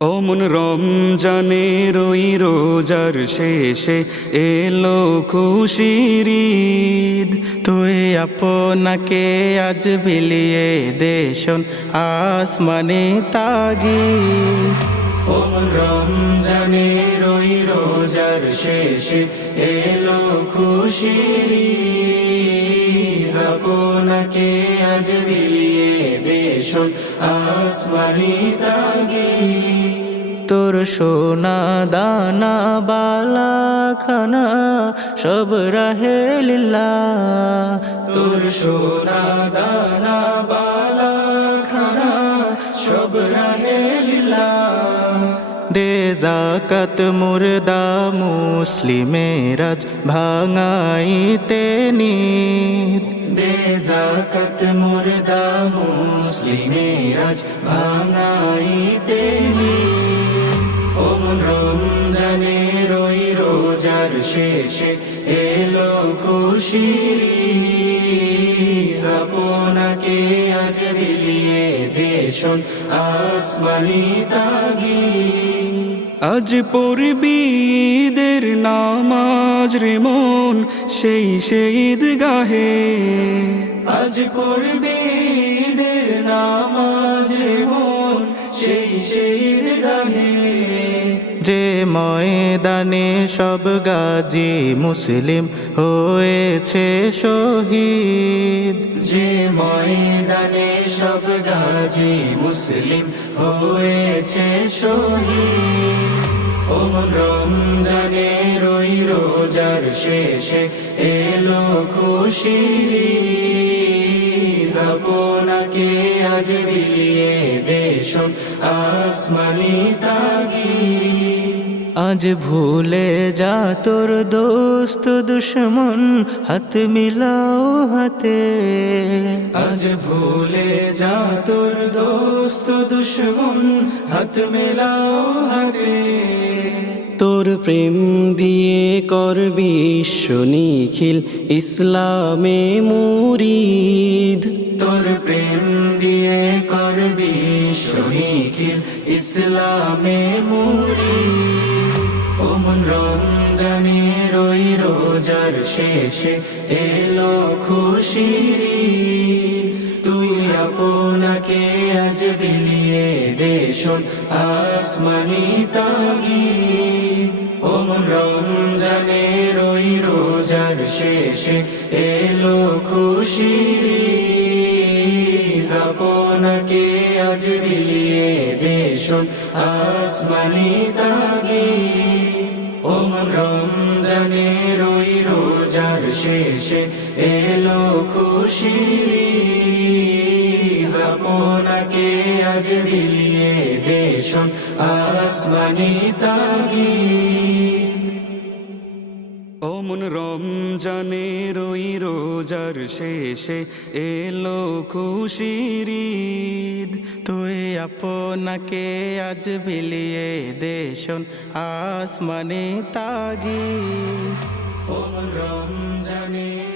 অমন রমজানের ওই রোজার শেষে এলো খুশির ঈদ। তুই আপনাকে আজ বিলিয়ে দেশন আসমানে তাগিদ। অমন রমজানের ওই রোজার শেষে এলো খুশির ঈদ। আপনাকে আজ বিলিয়ে দেশন আসমানে তাগিদ। তোর সোনা দানা বালা খানা সব রাহে লিল্লাহ। তোর সোনা দানা বালা খানা সব রাহে লিল্লাহ। দে যাকাত মুর্দা মুসলিমের আজ ভাঙাইতে নিদ। দে যাকাত মুর্দা মুসলিমের আজ ভাঙাইতে নিদ। অমন রমজানের ওই রোজার শেষে এলো খুশির ঈদ। আপনাকে আজ বিলিয়ে দেশন আসমানি তাগিদ। আজ পড়বি ঈদের নামাজ রে মন সেই ঈদগাহে। আজ পড়বি ঈদের নামাজ রে মন সেই ঈদগাহে। যে ময়দানে সব গাজী মুসলিম হয়েছে শহীদ। যে ময়দানে সব গাজী মুসলিম হয়েছে শহীদ। অমন রমজানের ওই রোজার শেষে এলো খুশির ঈদ। আপনাকে আজ বিলিয়ে দেশন আসমানি তাগিদ। আজ ভুলে যা তোর দোস্ত দুশ্মন হাত মিলাও হাতে। আজ ভুলে যা তোর দোস্ত দুশ্মন হাত মেলাও হাতে। তোর প্রেম দিয়ে কর বিশ্ব নিখিল ইসলামে মুরিদ। তোর প্রেম দিয়ে কর বিশ্ব নিখিল ইসলামে মুরিদ। অমন রমজানের ওই রোজার শেষে এলো খুশির ঈদ। তুই আপনাকে আজ বিলিয়ে দেশন আসমানি তাগিদ। অমন রমজানের ওই রোজার শেষে এলো খুশির ঈদ। আপনাকে আজ বিলিয়ে দেশন আসমানি তাগিদ। অমন রমজানের ওই রোজার শেষে এলো খুশির ঈদ। আপনাকে আজ বিলিয়ে দেশন আসমানি তাগিদ। অমন রমজানের ওই রোজার শেষে এলো খুশির ঈদ। তুই আপনাকে আজ বিলিয়ে দেশন আসমানে তাগিদ। অমন রমজানের